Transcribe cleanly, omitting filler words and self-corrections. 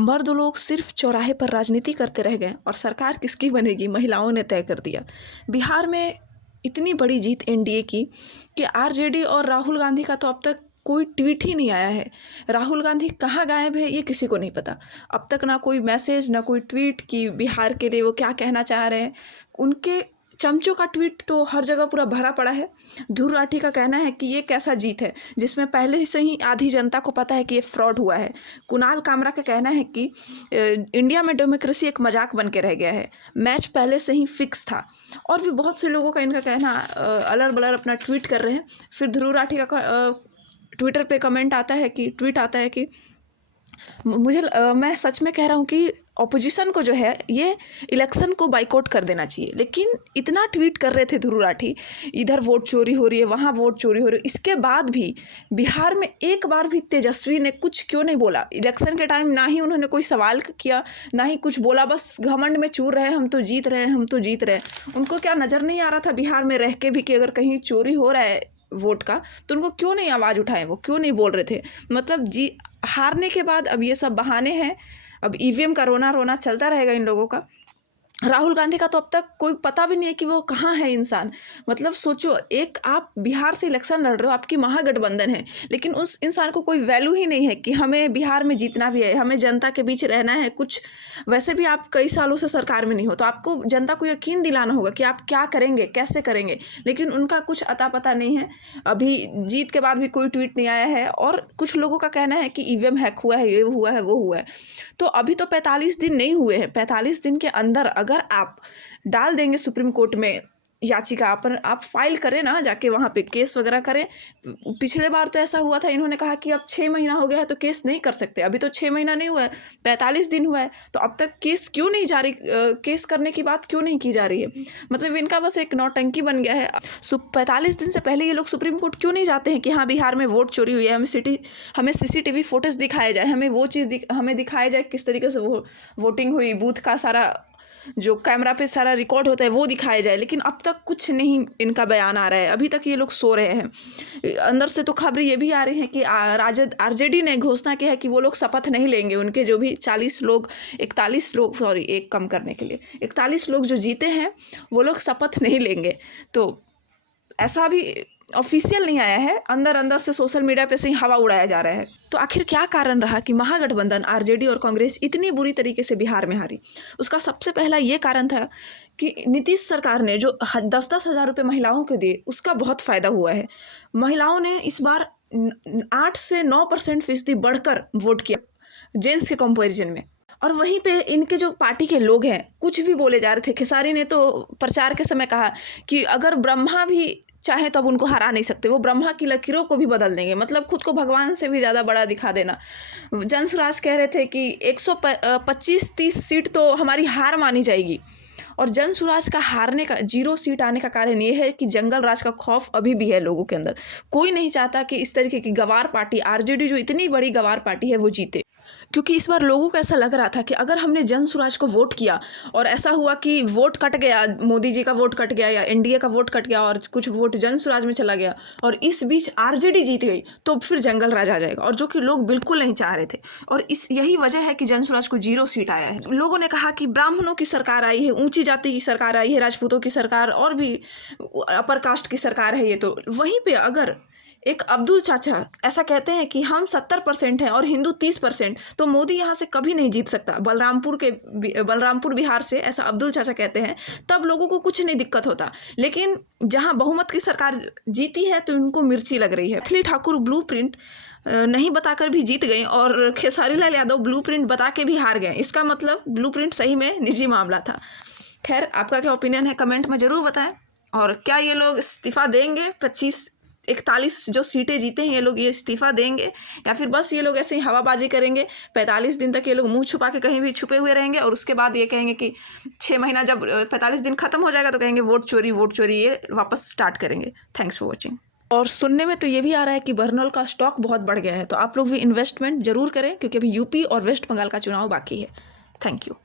मर्द लोग सिर्फ चौराहे पर राजनीति करते रह गए और सरकार किसकी बनेगी महिलाओं ने तय कर दिया। बिहार में इतनी बड़ी जीत एनडीए की कि आरजेडी और राहुल गांधी का तो अब तक कोई ट्वीट ही नहीं आया है। राहुल गांधी कहाँ गायब है ये किसी को नहीं पता। अब तक ना कोई मैसेज ना कोई ट्वीट कि बिहार के लिए वो क्या कहना चाह रहे हैं। उनके चमचों का ट्वीट तो हर जगह पूरा भरा पड़ा है। ध्रुव राठी का कहना है कि ये कैसा जीत है जिसमें पहले से ही आधी जनता को पता है कि ये फ्रॉड हुआ है। कुणाल कामरा का कहना है कि इंडिया में डेमोक्रेसी एक मजाक बन के रह गया है, मैच पहले से ही फिक्स था। और भी बहुत से लोगों का इनका कहना अलर बलर अपना ट्वीट कर रहे हैं। फिर ध्रुव राठी का ट्विटर पे कमेंट आता है कि ट्वीट आता है कि मैं सच में कह रहा हूँ कि ऑपोजिशन को जो है ये इलेक्शन को बाइकआउट कर देना चाहिए। लेकिन इतना ट्वीट कर रहे थे ध्रुव राठी, इधर वोट चोरी हो रही है वहाँ वोट चोरी हो रही है, इसके बाद भी बिहार में एक बार भी तेजस्वी ने कुछ क्यों नहीं बोला। इलेक्शन के टाइम ना ही उन्होंने कोई सवाल किया ना ही कुछ बोला, बस घमंड में चूर रहे हम तो जीत रहे हैं हम तो जीत रहे हैं। उनको क्या नज़र नहीं आ रहा था बिहार में रह के भी कि अगर कहीं चोरी हो रहा है वोट का तो उनको क्यों नहीं आवाज़ उठाए, वो क्यों नहीं बोल रहे थे। मतलब हारने के बाद अब ये सब बहाने हैं। अब ईवीएम का रोना रोना चलता रहेगा इन लोगों का। राहुल गांधी का तो अब तक कोई पता भी नहीं है कि वो कहाँ है इंसान। मतलब सोचो, एक आप बिहार से इलेक्शन लड़ रहे हो, आपकी महागठबंधन है, लेकिन उस इंसान को कोई वैल्यू ही नहीं है कि हमें बिहार में जीतना भी है, हमें जनता के बीच रहना है। कुछ वैसे भी आप कई सालों से सरकार में नहीं हो तो आपको जनता को यकीन दिलाना होगा कि आप क्या करेंगे कैसे करेंगे, लेकिन उनका कुछ अता पता नहीं है। अभी जीत के बाद भी कोई ट्वीट नहीं आया है। और कुछ लोगों का कहना है कि ईवीएम हैक हुआ है, ये हुआ है वो हुआ है। तो अभी तो 45 दिन नहीं हुए हैं। 45 दिन के अंदर अगर आप डाल देंगे सुप्रीम कोर्ट में याचिका, आप फाइल करें ना, जाके वहाँ पे केस वगैरह करें। पिछले बार तो ऐसा हुआ था, इन्होंने कहा कि अब 6 महीना हो गया है तो केस नहीं कर सकते। अभी तो 6 महीना नहीं हुआ है, 45 दिन हुआ है, तो अब तक केस क्यों नहीं जारी, केस करने की बात क्यों नहीं की जा रही है। मतलब इनका बस एक नौटंकी बन गया है। 45 दिन से पहले ये लोग सुप्रीम कोर्ट क्यों नहीं जाते हैं कि हाँ बिहार में वोट चोरी हुई है, हमें CCTV फोटेज दिखाया जाए, हमें वो चीज़ हमें दिखाया जाए किस तरीके से वोटिंग हुई, बूथ का सारा जो कैमरा पे सारा रिकॉर्ड होता है वो दिखाया जाए। लेकिन अब तक कुछ नहीं इनका बयान आ रहा है। अभी तक ये लोग सो रहे हैं। अंदर से तो खबरें ये भी आ रही हैं कि आरजेडी ने घोषणा की है कि वो लोग शपथ नहीं लेंगे। उनके जो भी 41 लोग एक कम करने के लिए 41 लोग जो जीते हैं वो लोग शपथ नहीं लेंगे। तो ऐसा भी ऑफिशियल नहीं आया है, अंदर अंदर से सोशल मीडिया पे से ही हवा उड़ाया जा रहा है। तो आखिर क्या कारण रहा कि महागठबंधन आरजेडी और कांग्रेस इतनी बुरी तरीके से बिहार में हारी। उसका सबसे पहला ये कारण था कि नीतीश सरकार ने जो 10-10 हज़ार रुपये महिलाओं को दिए उसका बहुत फ़ायदा हुआ है। महिलाओं ने इस बार 8 से 9% फीसदी बढ़कर वोट किया जेंट्स के कंपेरिजन में। और वहीं पे इनके जो पार्टी के लोग हैं कुछ भी बोले जा रहे थे। खेसारी ने तो प्रचार के समय कहा कि अगर ब्रह्मा भी चाहे तो अब उनको हरा नहीं सकते, वो ब्रह्मा की लकीरों को भी बदल देंगे। मतलब खुद को भगवान से भी ज़्यादा बड़ा दिखा देना। जनसुराज कह रहे थे कि 125-30 सीट तो हमारी हार मानी जाएगी। और जनसुराज का हारने का 0 सीट आने का कारण ये है कि जंगल राज का खौफ अभी भी है लोगों के अंदर। कोई नहीं चाहता कि इस तरीके की गवार पार्टी आरजेडी जो इतनी बड़ी गवार पार्टी है वो जीते। क्योंकि इस बार लोगों को ऐसा लग रहा था कि अगर हमने जनसुराज को वोट किया और ऐसा हुआ कि वोट कट गया, मोदी जी का वोट कट गया या एनडीए का वोट कट गया और कुछ वोट जनसुराज में चला गया और इस बीच आरजेडी जीत गई तो फिर जंगल राज आ जाएगा, और जो कि लोग बिल्कुल नहीं चाह रहे थे। और यही वजह है कि जनसुराज को 0 सीट आया है। लोगों ने कहा कि ब्राह्मणों की सरकार आई है, ऊंची जाति की सरकार आई है, राजपूतों की सरकार और भी अपर कास्ट की सरकार है ये। तो वहीं पर अगर एक अब्दुल चाचा ऐसा कहते हैं कि हम 70% हैं और हिंदू 30%, तो मोदी यहाँ से कभी नहीं जीत सकता। बलरामपुर बिहार से ऐसा अब्दुल चाचा कहते हैं, तब लोगों को कुछ नहीं दिक्कत होता। लेकिन जहाँ बहुमत की सरकार जीती है तो इनको मिर्ची लग रही है। मिथिली ठाकुर ब्लूप्रिंट नहीं बताकर भी जीत गई और खेसारी लाल यादव ब्लूप्रिंट बता के भी हार गए। इसका मतलब ब्लूप्रिंट सही में निजी मामला था। खैर, आपका क्या ओपिनियन है कमेंट में ज़रूर बताएं। और क्या ये लोग इस्तीफ़ा देंगे? 41 जो सीटें जीते हैं ये लोग ये इस्तीफ़ा देंगे या फिर बस ये लोग ऐसे ही हवाबाजी करेंगे? 45 दिन तक ये लोग मुंह छुपा के कहीं भी छुपे हुए रहेंगे और उसके बाद ये कहेंगे कि 6 महीना जब 45 दिन खत्म हो जाएगा तो कहेंगे वोट चोरी, ये वापस स्टार्ट करेंगे। Thanks for watching. और सुनने में तो ये भी आ रहा है कि बर्नॉल का स्टॉक बहुत बढ़ गया है, तो आप लोग भी इन्वेस्टमेंट जरूर करें क्योंकि अभी यूपी और वेस्ट बंगाल का चुनाव बाकी है। Thank you.